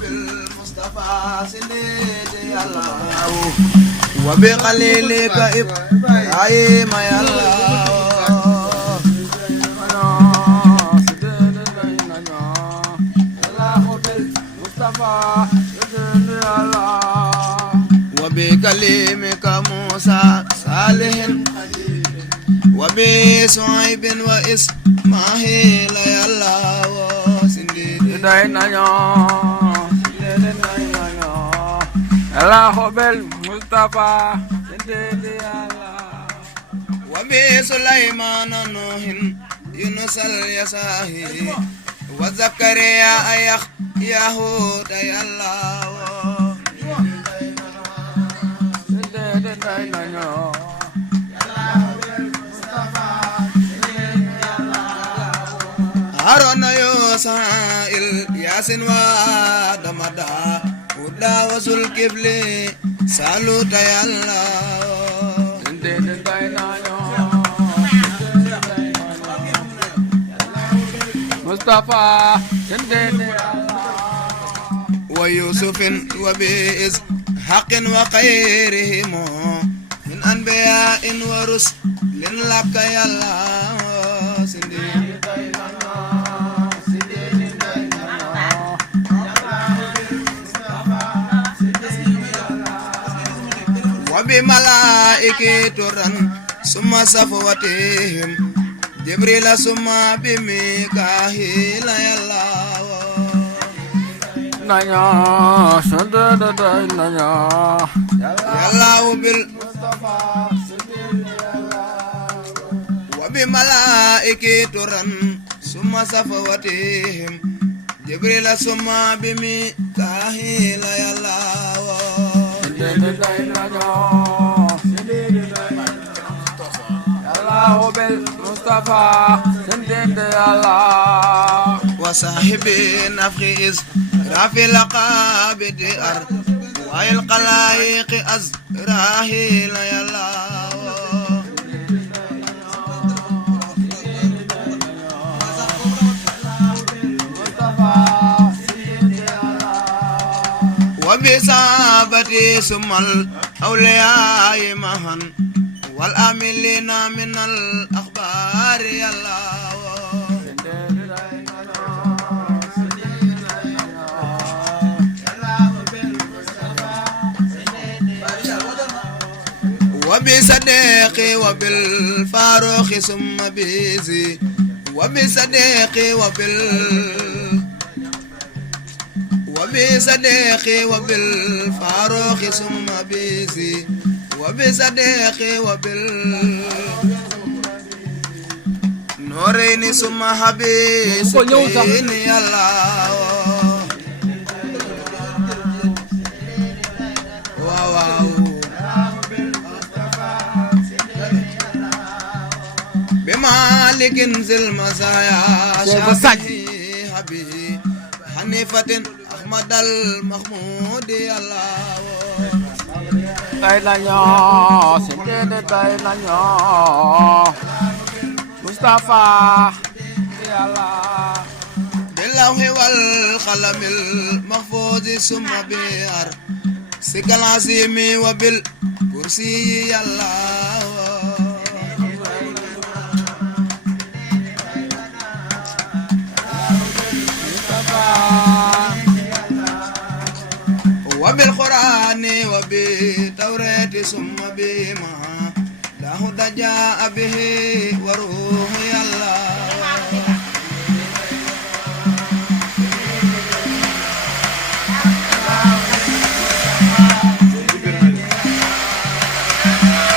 بالمصطفى سندي الله وبقليلك إبراهيم يا الله وبكلمك موسى صالح وبشعيب وإسماعيل يا الله سندي الله بالمصطفى سندي الله وبسليمان نوح يونس اليساهي وزكريا يهود يا الله هارون يوسائل ياسين ودمدا ودا وزل كفلي سالوت يا الله مصطفى ويوسف وبئس حق وخيرهم من أنبياء ورسل لك يا الله وبملائكة رن ثم صفوتهم جبريل ثم بميكائيل يا الله نيا شدد نيا يا الله بالمصطفى وبملائكة رن ثم صفوتهم جبريل ثم بميكائيل يا الله الله بالمصطفى سندد الله وصاحبي نفخ رافي القابد أرض وهي القلائق أزراهيل يا الله وبصحابتي ثم الأولياء مهن والآملين من الأخبار يا الله وبصديقي وبالفاروق ثم بيزي وبصديقي وبصديقي وبالفاروق ثم بيزي وبصديقي نورين ثم حبيبين يا الله واو بمالك ذي المزايا شافعي حبيبي حنيفة أحمد المحمود يا الله tay là nhỏ xin đến tay là nhỏ Mustafa ya Allah باللوح والقلم المحفوظ ثم بأر سك العظيم وبالكرسي يا الله وبالقرآن وبالتوراة ثم بما له جاء به وروح يا الله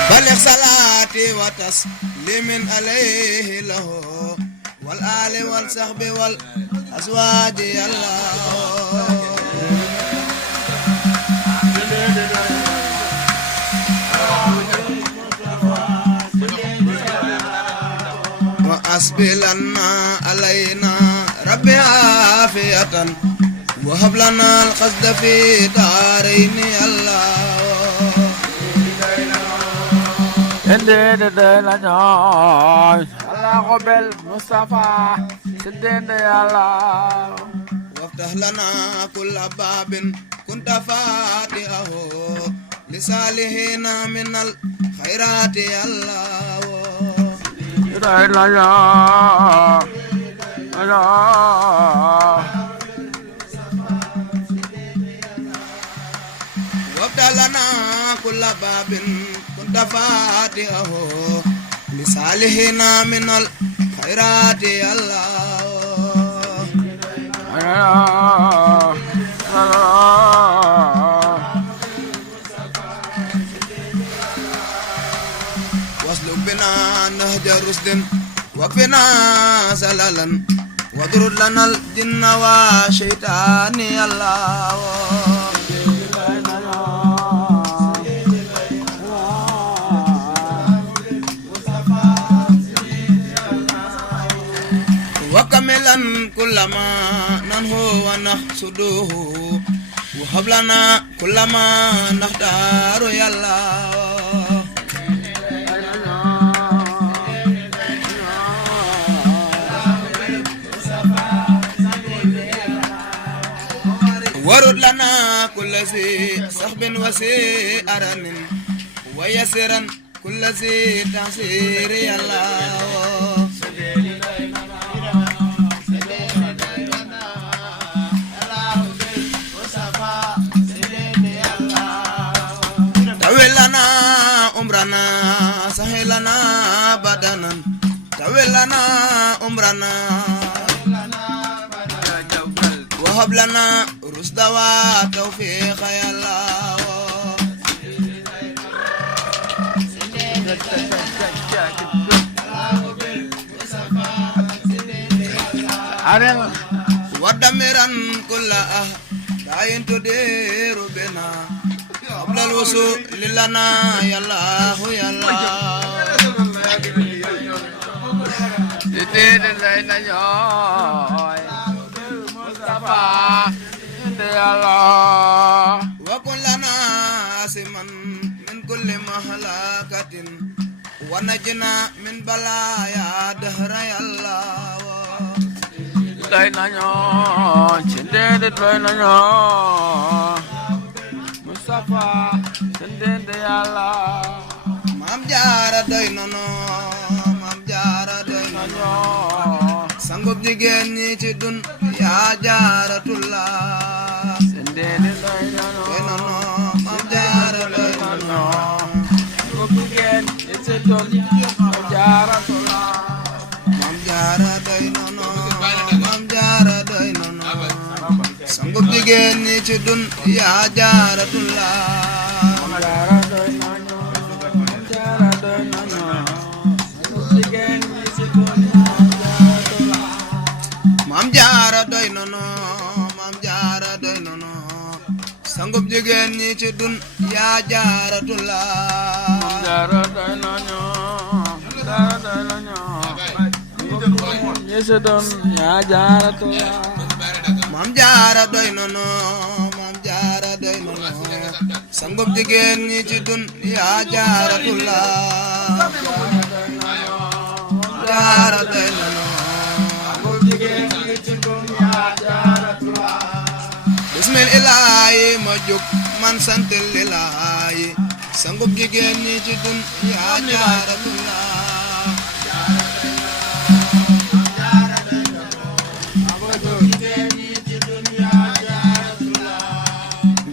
بلغ صلاتي وتسليم عليه له والآل والصحب والأزواج يا الله وأسبلنا علينا ربي عافية وهب لنا القصد في دارين الله Sendiri la nyoy Allah qobel Mustafa sendiri Allah وافتح لنا كل باب كنت فاتحه لصالحين من الخيرات يا الله لا إله إلا وافتح لنا كل باب كنت فاتحه لصالحين من الخيرات يا الله واسلك بنا نهج رشد وكفنا زلالا واطرد لنا الجن والشيطان يا الله وكملا كل ما ننهو ونحسده وهب لنا كل ما نختار يا الله ورد لنا كل ذي صحب وسيئرن ويسرا كل ذي تعسير يا الله تولنا عمرنا سهلنا بدنا تولنا عمرنا وهب لنا رشد وتوفيق يا الله ودمرا كل أهداء تدير بنا قبل الوصول لنا يا الله يا الله وكن لنا عاصما من كل مهلكة ونجنا من بلايا دهر يا الله Maam Jaara doy nono Maam Jaara doy nono sangub jigéen ñi ci dun yaa Jaaratullah doy nono Maam Jaara doy nono sangub jigéen ñi ci dun yaa Jaaratullah Maam Jaara doy nono Maam Jaara doy nono sangub jigéen ñi ci dun yaa Jaaratullah Maam Jaara doy nono Maam Jaara doy nono sangub jigéen ñi ci dun yaa Jaaratullah Maam Jaara doy nono yaa Jaaratullah Maam Jaara doy nono Maam Jaara doy nono sangub jigéen ñi ci dun yaa Jaaratullah Jaara doy nono bismillahi ma jóg man sant lillahi sangub jigéen ñi ci dun yaa Jaaratullah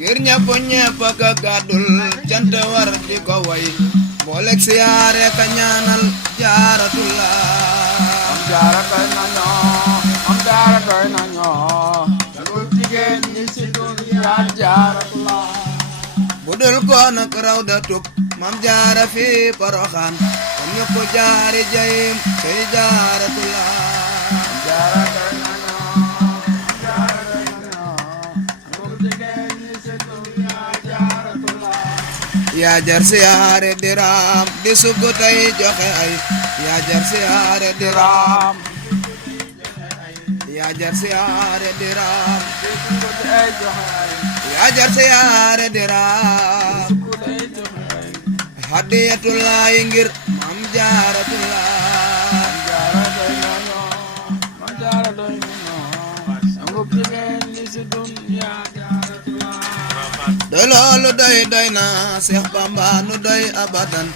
ngir ñëpp ka gàddul cant war di ko way booleeg siyaare ka ñaanal Jaaratullah Maam Jaara doy nañu Maam Jaara doy nañu sangub jigéen ñi ci dun yaa Jaaratullah budul ko nak raw da tub Maam Jaara fi Poroxaan kon ñëpp jaari jayim say Jaaratullah Maam Jaara doy nañu yaa jar siyaare diraam di sukku tey joxe ay yaa jar siyaare diraam yaa jar siyaare diraam di sukku tey joxe ay yaa jar siyaare diraam hadiyatullah ngir Maam Jaaratullah Maam Jaara doy nañu Maam Jaara doy nañu sangub jigéen ñi loolu doy doy na Seex Bamba nu doy abadan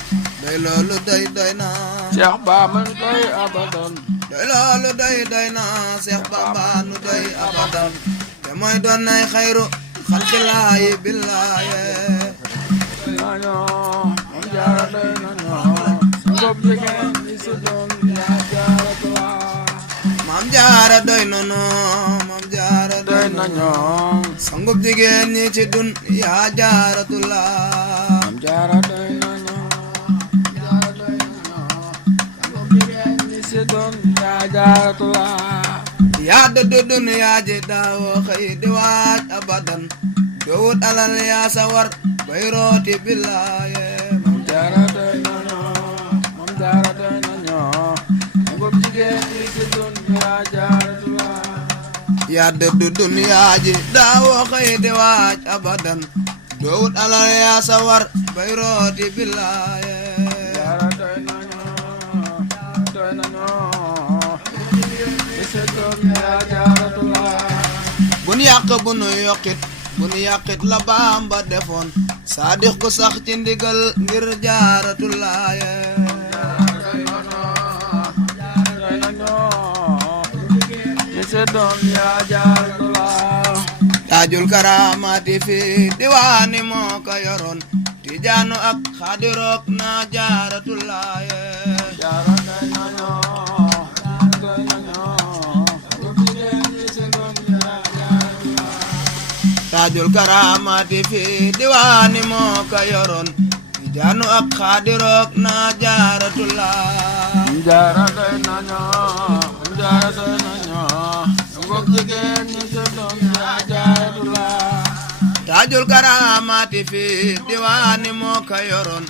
doy loolu doy doy na Seex Bamba nu doy abadan doy loolu doy doy na Seex Bamba nu doy abadan te mooy doon nay xayru xalqilaahi billaahi naño Maam Jaara doy naño sangub jigéen ñi ci dun yaa Jaaratullah Maam Jaara doy naño Maam Jaara doy naño sangub jigéen ñi ci dun yaa Jaaratullah Maam Jaara doy naño Jaara doy naño sangub jigéen ñi ci dun yaa Jaaratullah yaa dëddu duniyaa ji daawoo xëy di waaj abadan dowut alal yaa sawar bay rooti billaahi Maam Jaara doy naño Maam Jaara doy naño sangub jigéen ñi ci dun yaa Jaaratullah yaa dëddu duniyaa ji daawoo xëy di waaj abadan dowut alal yaa sawar bay rooti billaahi Jaara doy naño yaa Jaaratullah bun yàq bunu yokkit bun yàqit la Bamba defoon saadix ku sax ci ndigal ngir Jaaratullah doy naño ñi se doon yaa Jaaratullah taajul karaamaati fi diwaani moo ko yoroon tijaanu ak xaadirook na Jaaratullah Jaara doy naño ñi se doon yaa Jaaratullah taajul karaamaati fi diwaani moo ko yoroon tijaanu ak xaadirook na Jaaratullah Jaara doy naño Jaara doy naño sangub jigéen ñi se doon yaa Jaaratullah taajul karaamaati fi diwaani moo ko yoroon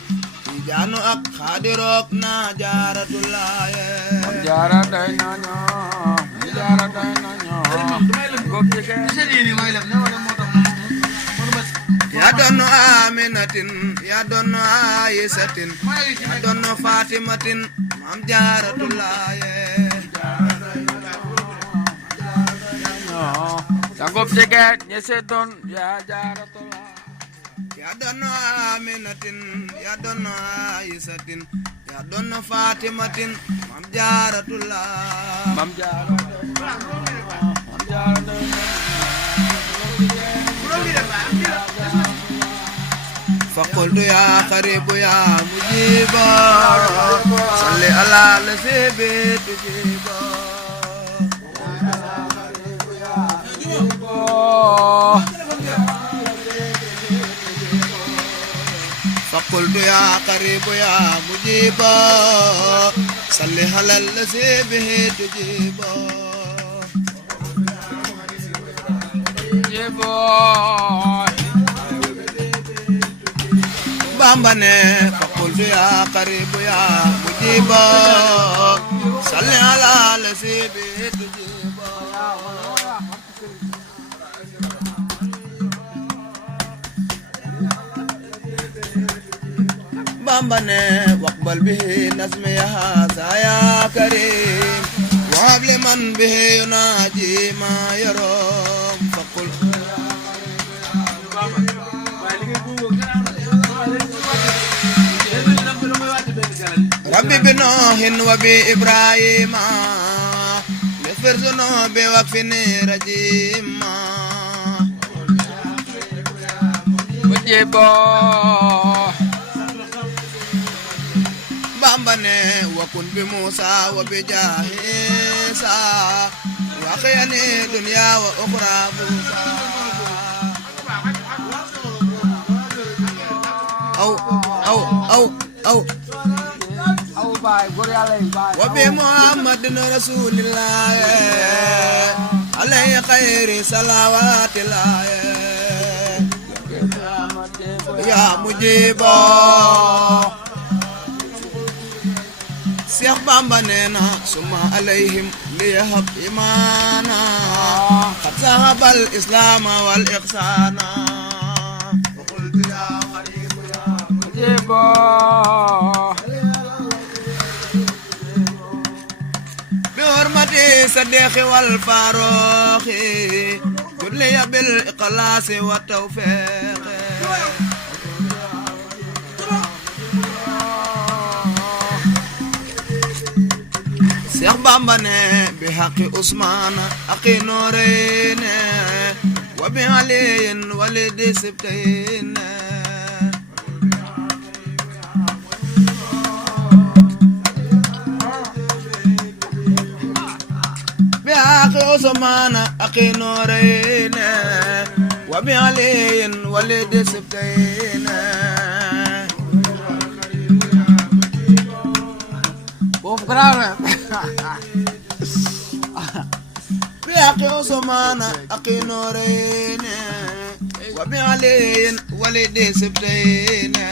tijaanu ak xaadirook na Jaaratullah Jaara doy naño Jaara doy naño sangub jigéen yaa doon Aminatin yaa doon Aysatin yaa doon Fatimatin Maam Jaaratullah sangub jigéen ñi se doon yaa Jaaratullah yaa doon Aminatin yaa doon Aysatin yaa doon Fatimatin Maam Jaaratullah Maam Jaara Maam Jaara doy faqultu yaa qaribu yaa mujiba salli ala lasibi tujiba فقلت يا قريب يا مجيبا صل على الذي به تجيبا بامباني فقلت يا قريب يا مجيبا صل على الذي به تجيبا بامباني واقبل به نظمي هذا يا كريم وهب لمن به يناجي ما يروم فقل ربي بنوح وبإبراهيم اغفر ذنوبي واكفني رجيما mujiba بامباني وكن بموسى وبجاهيسا وخياني دنيا وأخرى بوسى أو أو أو أو aw baay góor yàlla yi baay وبمحمد رسول الله عليه خير صلوات الله يا مجيبا Seex Bamba neena summa alayhim liyahab imaana qad sahaba al islaama wal ihsaana mujiba bi hurmati sadiqi wal faruqi kulliya bil ikhlaasi wa tawfiqi Seex Bamba ne bi haqqi Usmaana aqi nooreyni wa bi aliyin walidi sibtayni bi haqqi Usmaana aqi nooreyni wa bi aliyin walidi sibtayni Boobu grave bi haqqi Usmaana aqi nooreyni wa bi aliyin walidi sibtayni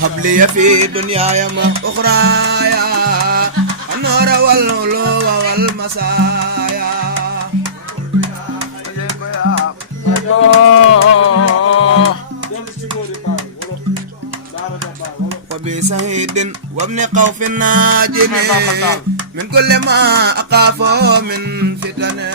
habliya fi dunyaaya ma uxraaya anoora wal uluwa wal masaaya wa bi sahidin wa ibni xawfin naajini min kulli ma aqaafo min fitane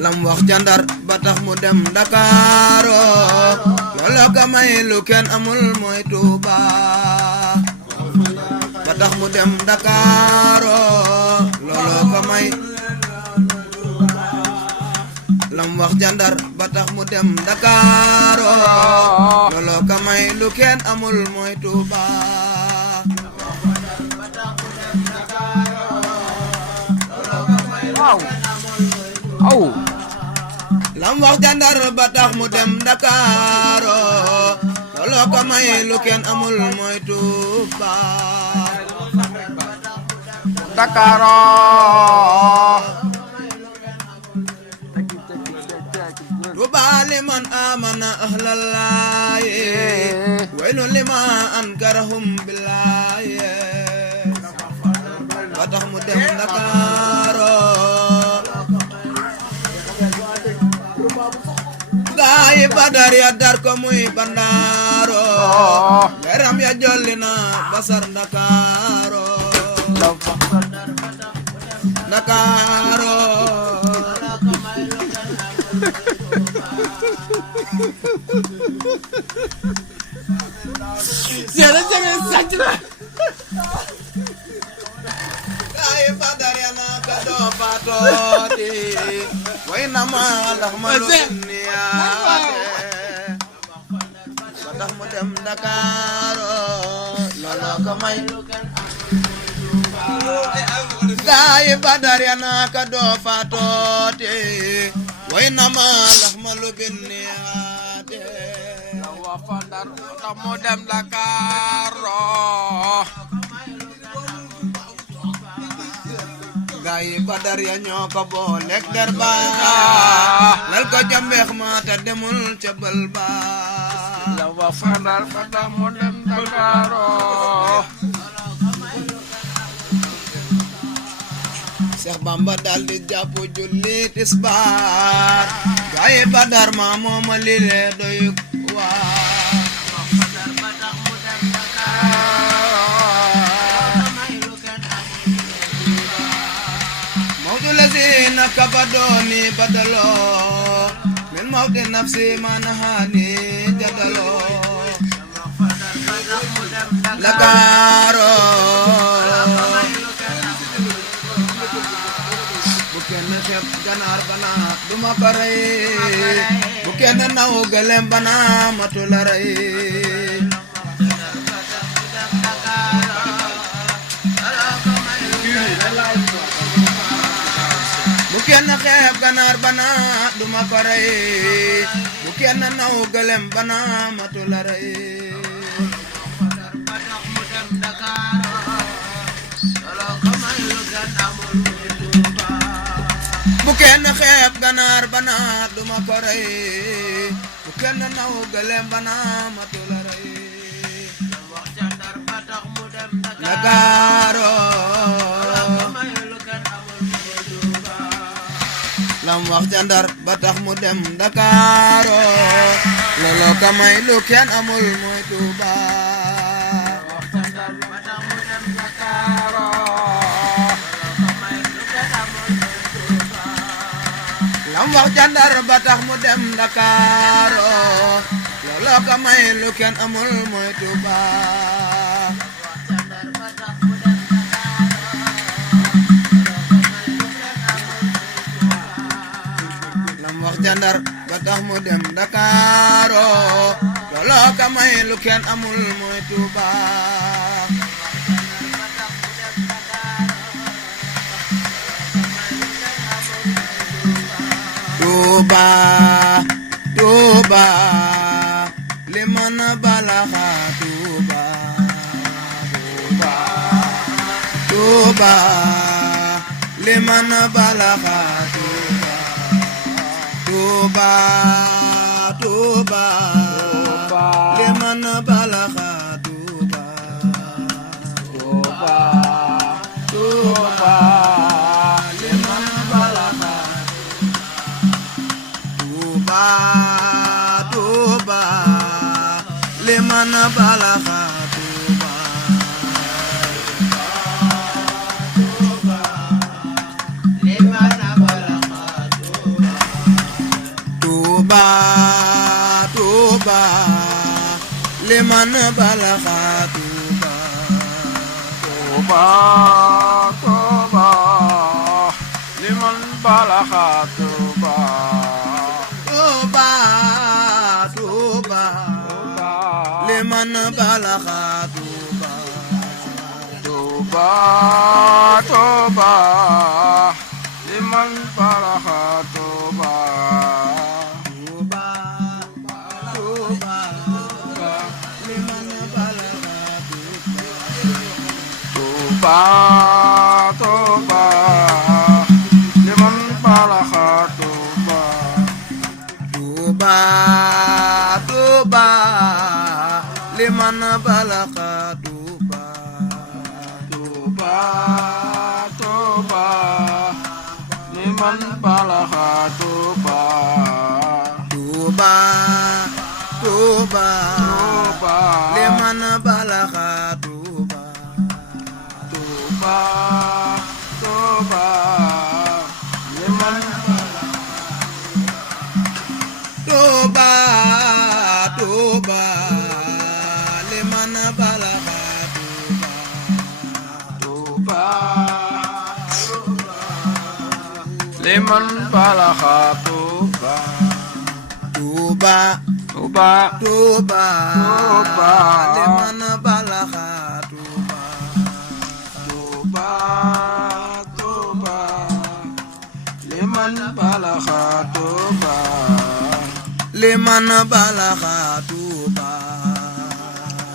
lam wax jandar ba tax mu dem Ndakaaro loolo ka may lu kenn amul mooy Tuuba ba tax mu dem Ndakaaro loolo ka may lam wax jandar ba tax mu dem Ndakaaro loolo ka may lu kenn amul mooy Tuuba aw lam wax jandar ba tax mu dem Ndakaaro looloo ko may lu kenn amul mooy Tuuba Ndakaaro Tuuba liman amana ahlallaahi waylun liman ankarahum billaahi ba tax mu dem Ndakaaro gaay Badar ya dar ko muy bandaaro leeram ya jolli na basar Ndakaaro Ndakaaro seena jege sàcc na gaay Badar ya na ka doo faatooti way na ma ndax ma lu niyaate ba tax mu dem Ndakaaro looloo ko may gaay Badar ya na ka doo faatooti way na ma ndax ma lu niyaate wa fa Ndar tax mu dem Ndakaaro gaay Badar ya ñoo ko booleeg der ba lal ko jambeex ma ta demul ca bël ba la wa fa Ndar fa tax mu dem Ndakaaro Seex Bamba dal di jàpp julli tisbaar gaay Badar ma mooma lile doyuk waa الذين كبدوني بدلوا من موت نفسي ما نهاني جدلوا Ndakaaro bu kenn xeeb ganaar bana duma ko rey bu kenn naw gëlem bana matu la rey bu kenn xeeb ganaar bana duma ko rey bu kenn naw gëlem bana matu la rey bu kenn xeeb ganaar bana duma ko rey bu kenn naw gëlem bana matu la rey Ndakaaro lam wax ca Ndar ba tax mu dem Dakaro looloo ka may lu kenn amul mooy Tuuba lam wax ca Ndar ba tax mu dem Dakaro looloo ka may lu kenn amul mooy Tuuba wax ca Ndar ba tax mu dem Dakaro looloo ka may lu kenn amul mooy Tuuba Tuuba Tuuba liman balaxa Tuuba Tuuba Tuuba liman balaxa Tuuba Tuuba liman balaxa Tuuba Tuuba Tuuba liman balaxa Tuuba Tuuba liman balaxa Tuuba Tuuba Tuuba liman balaxa Tuuba Tuuba Tuuba liman balaxa Tuuba Tuuba Tuuba liman balaxa Tuuba Tuuba Tuuba liman balaxa Tuuba Tuuba Tuuba liman balaxa Tuuba Tuuba liman balaxa Tuuba Tuuba Tuuba liman balaxa Tuuba Tuuba Tuuba liman balaxa Tuuba Tuuba Tuuba Tuuba liman balaxa Tuuba Tuuba Tuuba liman Tuuba Tuuba liman balaxa Tuuba liman balaxa Tuuba Tuuba Tuuba Tuuba Tuuba liman balaxa Tuuba Tuuba Tuuba liman balaxa Tuuba liman balaxa Tuuba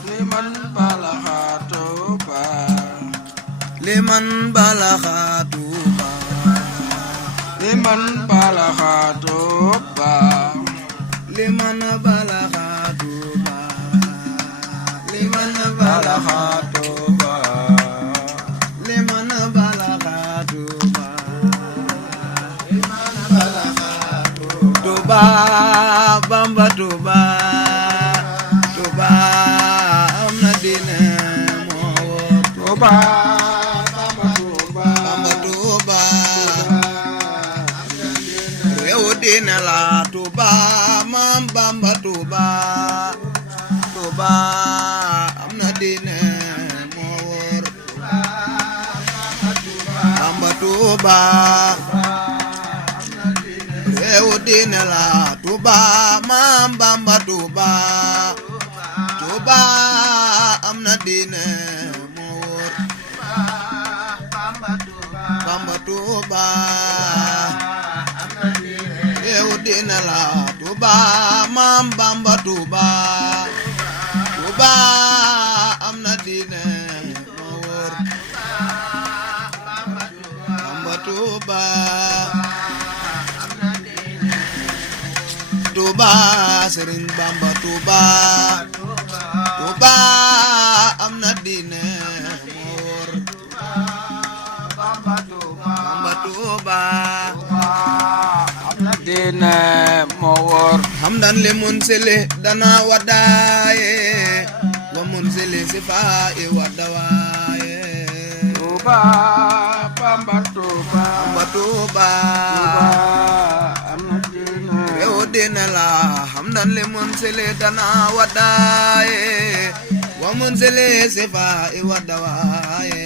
liman balaxa Tuuba liman balaxa Tuuba liman balaxa Tuuba liman balaxa Tuuba liman balaxa Tuuba liman balaxa Tuuba Tuuba Bamba Tuuba Tuuba am na diine moo wóor Tuuba Bamba Tuuba Bamba Tuuba réewu diine la Tuuba maam Bamba Tuuba Tuuba am na diine moo wóor Bamba Tuuba réewu diine la Tuuba maam Bamba Tuuba Tuuba am na diine moo wóor Bamba Tuuba réewu diine la Tuuba maam Bamba Tuuba Tuuba am na diine moo wóor Bamba Tuuba Tuuba Sëriñ Bamba Tuuba Tuuba am na diine moo wóor Bamba Tuuba diine moo wóor hamdan li munsili dana wadaaye wa munsili sifaa'i wadawaaye Tuuba Bamba Tuuba Tuuba am na diine réew diine la hamdan li munsili dana wadaaye wa munsili sifaa'i wadawaaye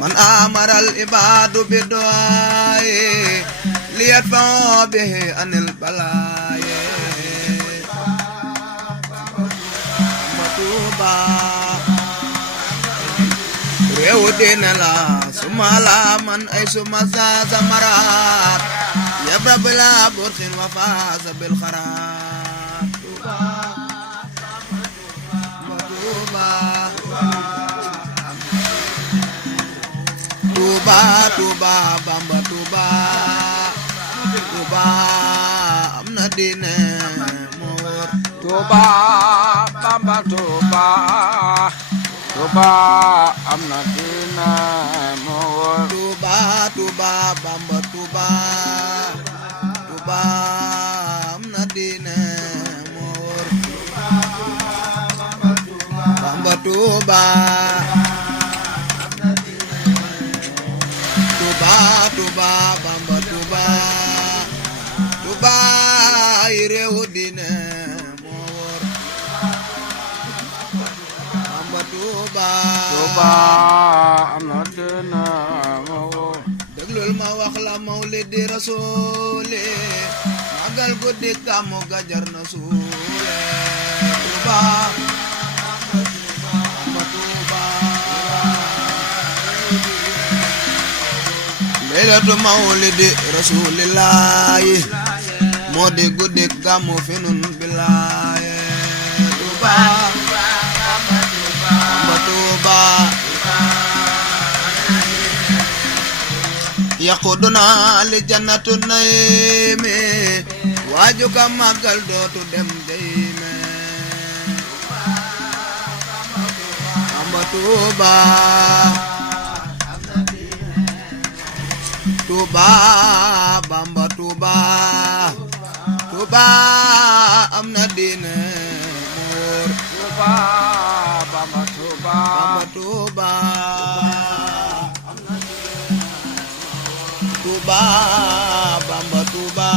man amara al ibadu bi du'aaye liyadfa'u bihi anil balaaye Tuuba réew diine la suma la man ay suma zaza maraat yabra bila burxin wa faasa bil xaraat Tuuba Tuuba Bamba Tuuba Tuuba am na diine moo wóor Tuuba Bamba Tuuba Tuuba am na diine moo wóor Tuuba Tuuba Bamba Tuuba Tuuba am na diine moo wóor Bamba Tuuba Tuuba Tuuba Bamba Tuuba Tuuba yi réew diine moo wóor Bamba Tuuba Tuuba am na diine moo wóor déglul ma wax la mawlidi rasuuli magal guddi Gàmmu ga jar na suule Tuuba Bamba Tuuba leylatu mawlidi rasulillahi moo di guddi Gàmmu fi nun billaahi Tuuba Bamba Tuuba yaquduna li jannatu naymi waaju ka màggal dootu dem jayme Bamba Tuuba Tuuba Bamba Tuuba Tuuba am na diine moo wóor Tuuba Bamba Tuuba Bamba Tuuba Tuuba Bamba Tuuba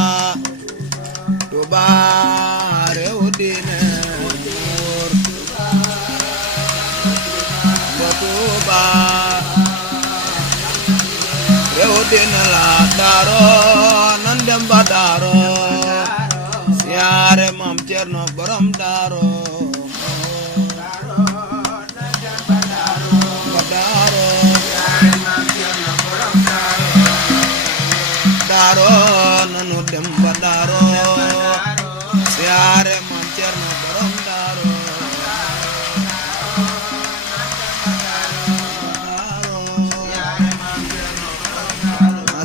Tuuba réew diine moo wóor Bamba Tuuba réew diine la daaro nan dem ba daaro siyaare Maam Cerno borom daaro ba daaro daaro nanu dem ba daaro siyaare Maam Cerno borom daaro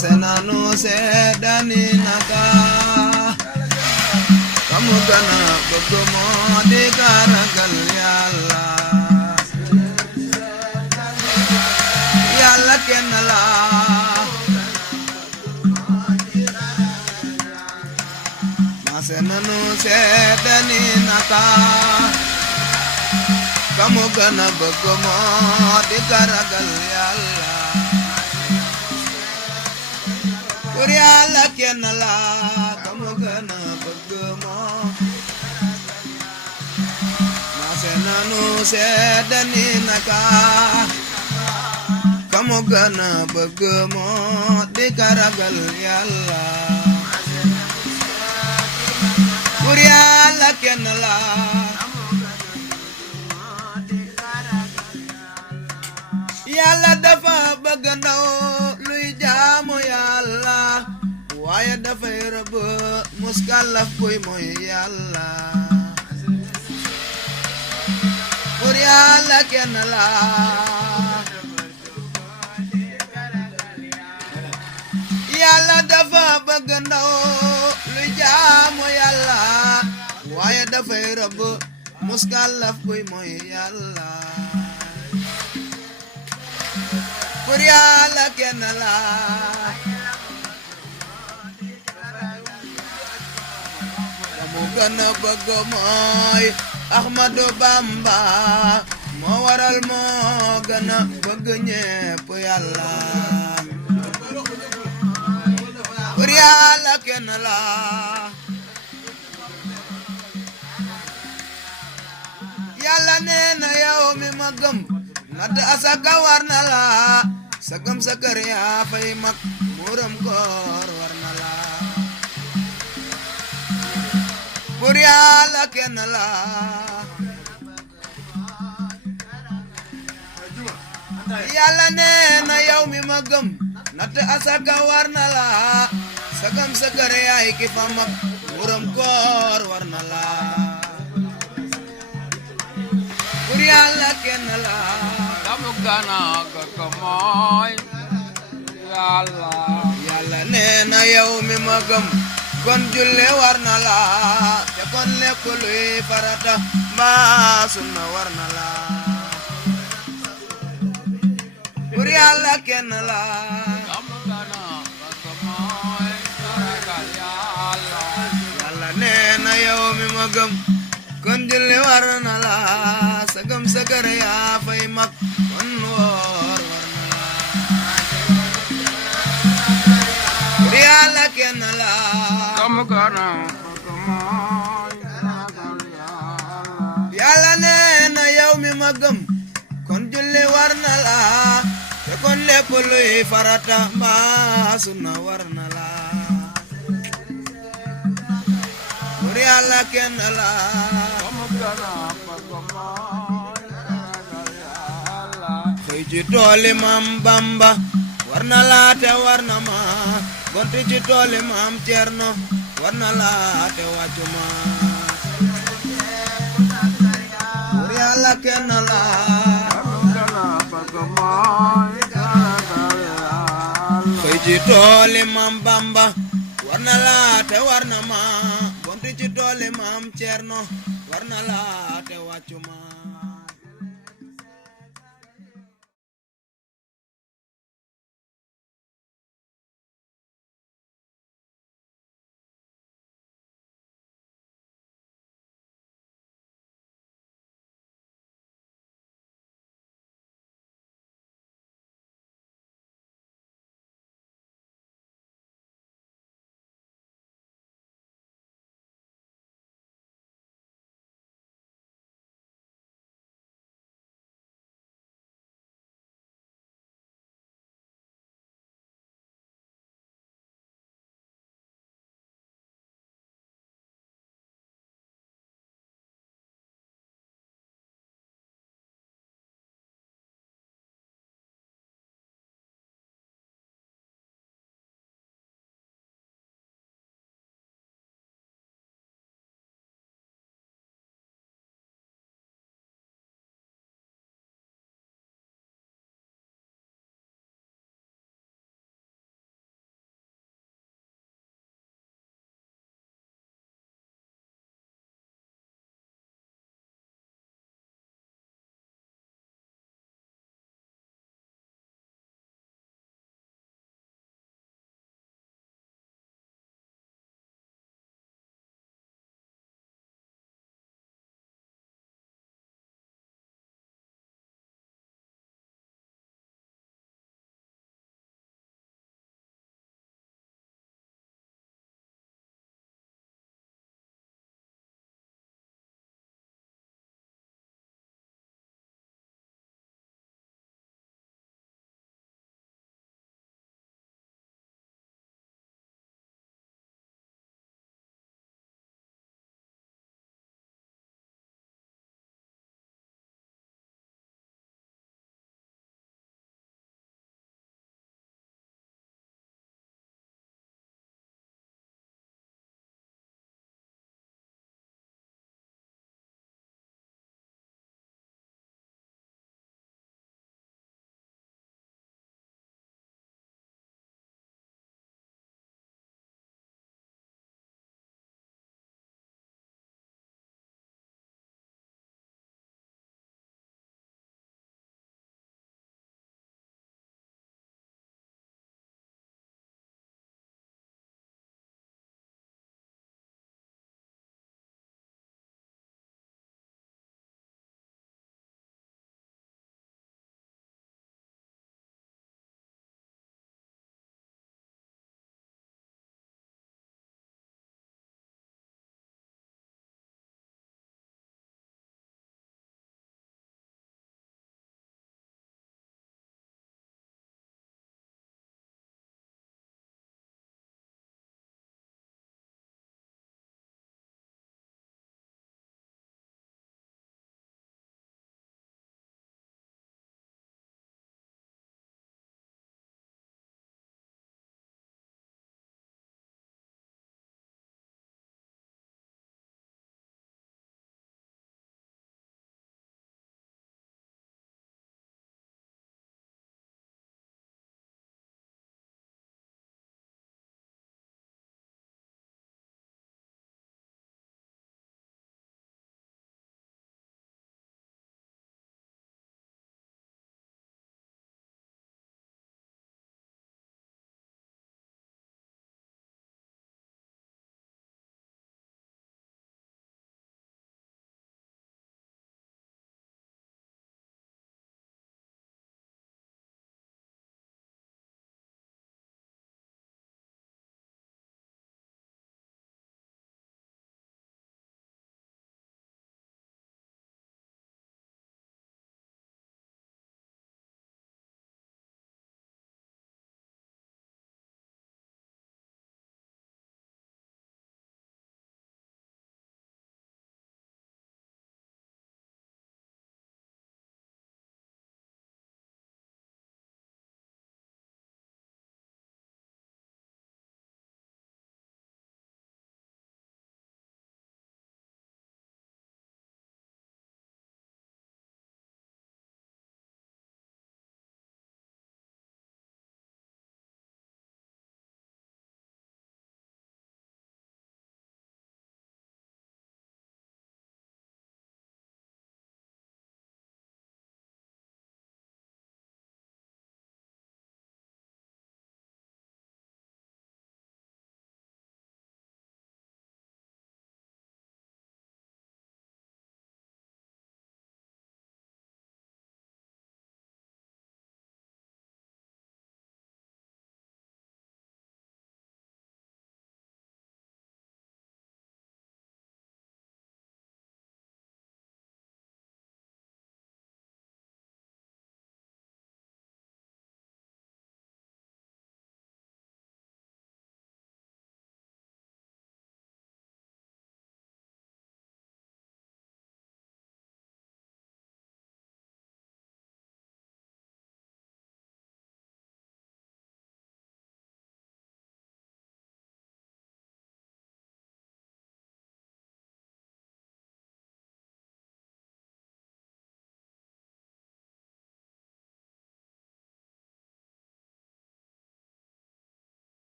senanu sedani naka kamu gana bëgg moo di karagal Yàlla Yàlla kenn la ma senanu sedani naka kamu gana bëgg moo di karagal Yàlla Buur Yàlla kenn la kamu gën a bëgg moo maase nanu seede ni naka kamu gën a bëgg moo di ka ragal Yàlla Buur Yàlla kenn la Yàlla dafa bëgg ndaw luy jaamu Yàlla waaye dafay rëbb muskàllaf kuy mooy Yàlla Buur Yàlla kenn la Yàlla dafa bëgg ndaw luy jaamu Yàlla waaye dafay rëbb muskàllaf kuy mooy Yàlla Buur Yàlla kenn la mu gën a bëgg mooy Ahmadu Bamba moo waral moo gën a bëgg ñépp Yàlla Buur Yàlla kenn la Yàlla nee na yow mi ma gëm natt asaka war na la sa gëm sa kër yaa fay mag muuram koor war na la Buur Yàlla kenn la Yàlla nee na yow mi ma gëm natt asaka war na la sa gëm sa kër yaay ki fa mag muuram koor war na la Buur Yàlla kenn la damu gana ka mooy Yàlla Yàlla nee na yow mi ma gëm kon julle war na la te kon lekk luy farata mbaa sunna war na la Buur Yàlla kenn la damu gana ka mooy Yàlla Yàlla nee na yow mi ma gëm kon julli war na la sa gëm sa kër yaa fay mag kon woor war na la Buur Yàlla kenn la damu gana ka mooy Yàlla nee na yow mi ma gëm kon julli war na la te kon lépp luy farata mbaa sunna war na la Buur Yàlla kenn la damu gana ka mooy Yàlla xëy ci tooli Maam Bamba war na la te war na ma gonti ci tooli Maam Cerno war na la te wàccu ma Buur Yàlla kenn la xëy ci tooli Maam Bamba war na la te war na ma gonti ci tooli Maam Cerno war na la te wàccu ma